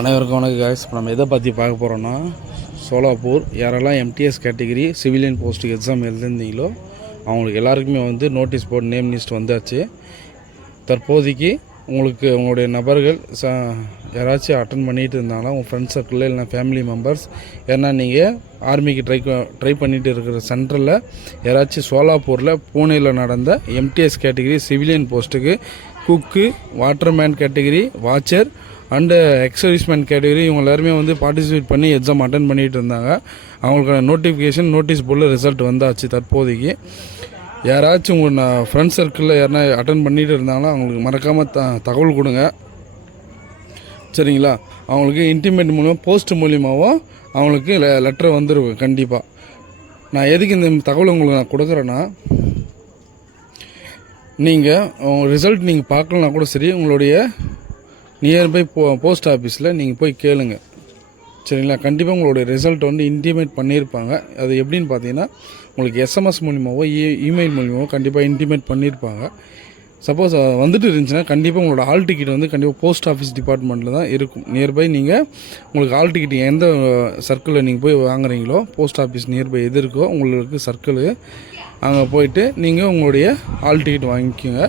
அனைவருக்கும் வணக்கம் காய்ஸ். இப்போ நம்ம எதை பற்றி பார்க்க போகிறோன்னா, சோலாப்பூர் யாரெல்லாம் எம்டிஎஸ் கேட்டகிரி சிவிலியன் போஸ்ட்டுக்கு எக்ஸாம் எழுதிருந்தீங்களோ அவங்களுக்கு எல்லாருக்குமே வந்து நோட்டீஸ் போர்டு நேம் லிஸ்ட் வந்தாச்சு. தற்போதைக்கு உங்களுக்கு உங்களுடைய நபர்கள் யாராச்சும் அட்டன் பண்ணிகிட்டு இருந்தாலும் உங்கள் ஃப்ரெண்ட்ஸ் சர்க்கிளில் இல்லைனா ஃபேமிலி மெம்பர்ஸ், ஏன்னா நீங்கள் ஆர்மிக்கு ட்ரை பண்ணிகிட்டு இருக்கிற சென்டரில் யாராச்சும் சோலாப்பூரில் பூனேயில் நடந்த எம்டிஎஸ் கேட்டகிரி சிவிலியன் போஸ்ட்டுக்கு cook, waterman category, watcher and exserviceman category இவங்க எல்லாருமே வந்து பார்ட்டிசிபேட் பண்ணி எக்ஸாம் அட்டன் பண்ணிகிட்டு இருந்தாங்க. அவங்களுக்கான நோட்டிஸ் போர்டில் ரிசல்ட் வந்தாச்சு. தற்போதைக்கு யாராச்சும் உங்கள் ஃப்ரெண்ட்ஸ் சர்க்கிளில் யாருனா அட்டன் பண்ணிகிட்டு இருந்தாங்களோ அவங்களுக்கு மறக்காமல் தகவல் கொடுங்க, சரிங்களா? அவங்களுக்கு இன்டிமேட் மூலிமா போஸ்ட் மூலியமாகவும் அவங்களுக்கு லெட்டர் வந்துடும் கண்டிப்பாக. நான் எதுக்கு இந்த தகவல் உங்களுக்கு நான் கொடுக்குறேன்னா, நீங்கள் ரிசல்ட் நீங்கள் பார்க்கலனா கூட சரி, உங்களுடைய நியர்பை போஸ்ட் ஆஃபீஸில் நீங்கள் போய் கேளுங்க, சரிங்களா? கண்டிப்பாக உங்களுடைய ரிசல்ட் வந்து இன்டிமேட் பண்ணியிருப்பாங்க. அது எப்படின்னு பார்த்தீங்கன்னா, உங்களுக்கு எஸ்எம்எஸ் மூலிமாவோ இமெயில் மூலிமாவோ கண்டிப்பாக இன்டிமேட் பண்ணியிருப்பாங்க. சப்போஸ் வந்துட்டு இருந்துச்சுன்னா கண்டிப்பாக உங்களோட ஹால் டிக்கெட் வந்து கண்டிப்பாக போஸ்ட் ஆஃபீஸ் டிபார்ட்மெண்ட்டில் தான் இருக்கும். நியர்பை நீங்கள் உங்களுக்கு ஹால் டிக்கெட் எந்த சர்க்கிளில் நீங்கள் போய் வாங்குறீங்களோ, போஸ்ட் ஆஃபீஸ் நியர்பை எது இருக்கோ உங்களுக்கு சர்க்கிள், அங்கே போயிட்டு நீங்கள் உங்களுடைய ஹால் டிக்கெட் வாங்கிக்கோங்க.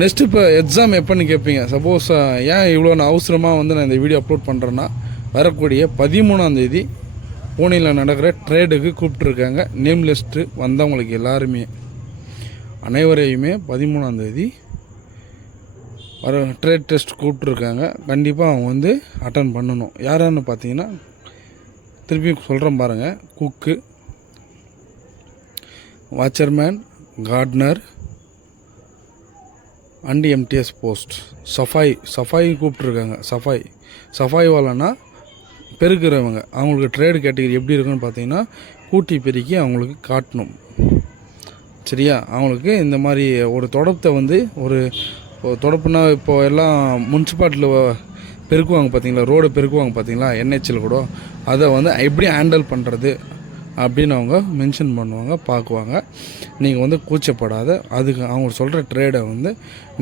நெக்ஸ்ட்டு இப்போ எக்ஸாம் எப்போன்னு கேட்பீங்க. சப்போஸ் ஏன் இவ்வளோ நான் அவசரமாக வந்து நான் இந்த வீடியோ அப்லோட் பண்ணுறேன்னா, வரக்கூடிய 13ஆம் தேதி பூனேயில் நடக்கிற ட்ரேடுக்கு கூப்பிட்ருக்காங்க. நேம் லிஸ்ட்டு வந்தவங்களுக்கு எல்லாருமே அனைவரையுமே 13ஆம் தேதி வர ட்ரேட் டெஸ்ட் கூப்பிட்ருக்காங்க. கண்டிப்பாக அவங்க வந்து அட்டன் பண்ணணும். யாரான்னு பார்த்தீங்கன்னா, திருப்பி சொல்கிறேன் பாருங்கள், குக்கு, வாட்சர்மேன், கார்ட்னர் அண்டு எம்டிஎஸ் போஸ்ட். சஃபாய் கூப்பிட்ருக்காங்க. சஃபாய் வாலன்னா பெருக்கிறவங்க, அவங்களுக்கு ட்ரேடு கேட்டகரி எப்படி இருக்குன்னு பார்த்தீங்கன்னா, கூட்டி பெருக்கி அவங்களுக்கு காட்டணும், சரியா? அவங்களுக்கு இந்த மாதிரி ஒரு தொடப்பத்தை வந்து ஒரு தொடப்புனா இப்போது எல்லாம் முனிசிபாலிட்டியில் பெருக்குவாங்க பார்த்தீங்களா, ரோடு பெருக்குவாங்க பார்த்தீங்களா, என்ஹெச்சில் கூட, அதை வந்து எப்படி ஹேண்டில் பண்ணுறது அப்படின்னு அவங்க மென்ஷன் பண்ணுவாங்க, பார்க்குவாங்க. நீங்கள் வந்து கூச்சப்படாத அதுக்கு அவங்க சொல்கிற ட்ரேடை வந்து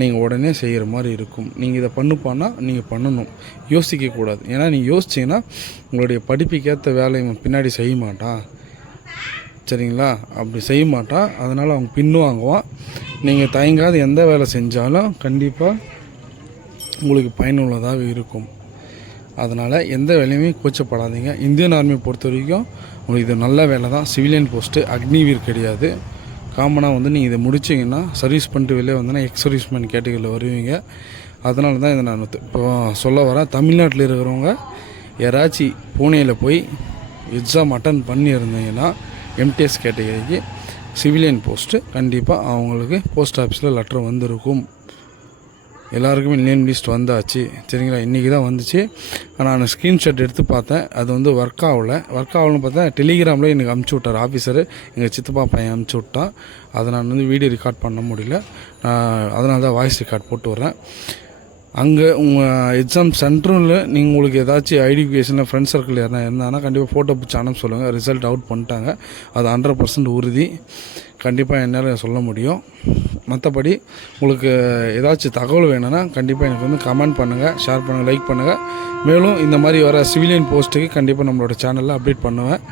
நீங்கள் உடனே செய்கிற மாதிரி இருக்கும். நீங்கள் இதை பண்ணுப்பான்னா நீங்கள் பண்ணணும், யோசிக்கக்கூடாது. ஏன்னா நீங்கள் யோசிச்சிங்கன்னா உங்களுடைய படிப்புக்கேற்ற வேலையை பின்னாடி செய்ய மாட்டான், சரிங்களா? அப்படி செய்ய மாட்டான். அதனால் அவங்க பின்னுவாங்குவான். நீங்கள் தயங்காத எந்த வேலை செஞ்சாலும் கண்டிப்பாக உங்களுக்கு பயனுள்ளதாக இருக்கும். அதனால் எந்த வேலையுமே கூச்சப்படாதீங்க. இந்தியன் ஆர்மியை பொறுத்த வரைக்கும் உங்களுக்கு இது நல்ல வேலை தான். சிவிலியன் போஸ்ட்டு, அக்னிவீர் கிடையாது. காமனாக வந்து நீங்கள் இதை முடிச்சிங்கன்னா சர்வீஸ் பண்ணிட்டு வெளியே வந்தோன்னா எக்ஸர்வீஸ்மேன் கேட்டகரியில் வருவீங்க. அதனால தான் இதை நான் இப்போ சொல்ல வரேன். தமிழ்நாட்டில் இருக்கிறவங்க யாராச்சும் பூனேயில் போய் எக்ஸாம் அட்டன் பண்ணியிருந்தீங்கன்னா எம்டிஎஸ் கேட்டகரிக்கு சிவிலியன் போஸ்ட்டு கண்டிப்பாக அவங்களுக்கு போஸ்ட் ஆஃபீஸில் லெட்டர் வந்திருக்கும். எல்லாருக்குமே நேம் லிஸ்ட் வந்தாச்சு, சரிங்களா? இன்றைக்கி தான் வந்துச்சு. நான் ஸ்க்ரீன்ஷாட் எடுத்து பார்த்தேன், அது வந்து ஒர்க் ஆகலன்னு பார்த்தா டெலிகிராமில் எனக்கு அமுச்சு விட்டார் ஆஃபீஸரு. எங்கள் சித்தப்பா பையன் அமுச்சு விட்டான். அதை நான் வந்து வீடியோ ரெக்கார்ட் பண்ண முடியல, அதனால தான் வாய்ஸ் ரெக்கார்ட் போட்டு வரேன். அங்கே உங்கள் எக்ஸாம் சென்டரில் நீங்கள் உங்களுக்கு ஏதாச்சும் ஐடென்டிஃபிகேஷனில் ஃப்ரெண்ட் சர்க்கிள் யாருனா இருந்தாங்கன்னா கண்டிப்பாக ஃபோட்டோ பிடிச்சி அனுப்ப சொல்லுங்கள். ரிசல்ட் அவுட் பண்ணிட்டாங்க, அது 100% உறுதி. கண்டிப்பாக என்னால் சொல்ல முடியும். மற்றபடி உங்களுக்கு ஏதாச்சும் தகவல் வேணும்னா கண்டிப்பாக எனக்கு வந்து கமெண்ட் பண்ணுங்கள், ஷேர் பண்ணுங்கள், லைக் பண்ணுங்கள். மேலும் இந்த மாதிரி வர சிவிலியன் போஸ்ட்டுக்கு கண்டிப்பாக நம்மளோட சேனலில் அப்டேட் பண்ணுவேன்.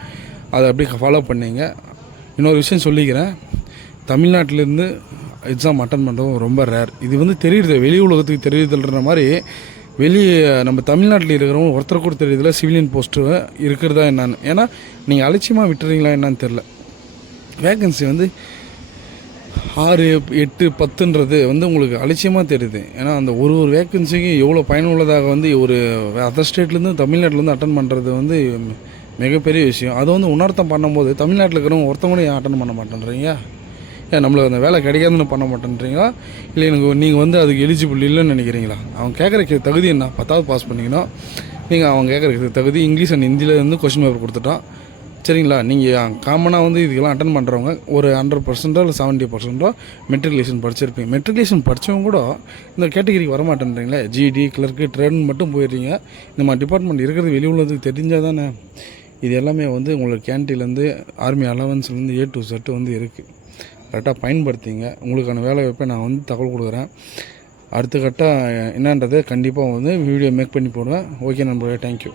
அதை அப்படியே ஃபாலோ பண்ணிங்க. இன்னொரு விஷயம் சொல்லிக்கிறேன், தமிழ்நாட்டிலேருந்து எக்ஸாம் அட்டன் பண்ணுறது ரொம்ப ரேர். இது வந்து தெரியுது, வெளி உலகத்துக்கு தெரியுதுன்ற மாதிரி வெளியே நம்ம தமிழ்நாட்டில் இருக்கிறவங்க ஒருத்தர் கூட தெரியுதுல சிவிலியன் போஸ்ட்டு இருக்கிறதா என்னான்னு. ஏன்னா நீங்கள் அலட்சியமாக விட்டுறீங்களா என்னான்னு தெரில. வேக்கன்சி வந்து 6, 8, 10ன்றது வந்து உங்களுக்கு அலட்சியமாக தெரியுது. ஏன்னா அந்த ஒரு வேக்கன்சிக்கு எவ்வளோ பயனுள்ளதாக வந்து ஒரு அதர் ஸ்டேட்லேருந்து தமிழ்நாட்டிலேருந்து அட்டன் பண்ணுறது வந்து மிகப்பெரிய விஷயம். அதை வந்து உணர்த்தம் பண்ணும்போது தமிழ்நாட்டில் இருக்கிறவங்க ஒருத்தவங்க ஏன் அட்டன் பண்ண மாட்டேன்றீங்க? ஏன் நம்மளுக்கு அந்த வேலை கிடைக்காதுன்னு பண்ண மாட்டேன்றீங்களா? இல்லை எனக்கு நீங்கள் வந்து அதுக்கு எலிஜிபிள் இல்லைன்னு நினைக்கிறீங்களா? அவங்க கேட்குற தகுதி என்ன? 10வது பாஸ் பண்ணிங்கன்னா நீங்கள் அவங்க கேட்குற தகுதி இங்கிலீஷ் அண்ட் ஹிந்தியில் வந்து கொஸ்டின் பேப்பர் கொடுத்துட்டான், சரிங்களா? நீங்கள் காமனாக வந்து இதுக்கெல்லாம் அட்டன் பண்ணுறவங்க ஒரு 100% இல்லை 70% மெட்ரிகுலேஷன் படிச்சிருப்பீங்க. மெட்ரிகுலேஷன் படித்தவங்க கூட இந்த கேட்டகிரிக்கு வரமாட்டேன்றீங்களே. ஜிடி, கிளர்க்கு, ட்ரெயின் மட்டும் போயிடுறீங்க. இந்த மாதிரி டிபார்ட்மெண்ட் இருக்கிறது வெளி உள்ளதுக்கு தெரிஞ்சால் தானே. இது எல்லாமே வந்து உங்களுக்கு கேன்டீன்லேருந்து ஆர்மி அலவன்ஸ்லேருந்து A to Z வந்து இருக்குது. கரெக்டாக பயன்படுத்திங்க. உங்களுக்கான வேலை வாய்ப்பை நான் வந்து தகவல் கொடுக்குறேன். அடுத்த கட்ட என்னன்றதை கண்டிப்பாக வந்து வீடியோ மேக் பண்ணி போடுவேன். ஓகே நண்பர்களே, தேங்க்யூ.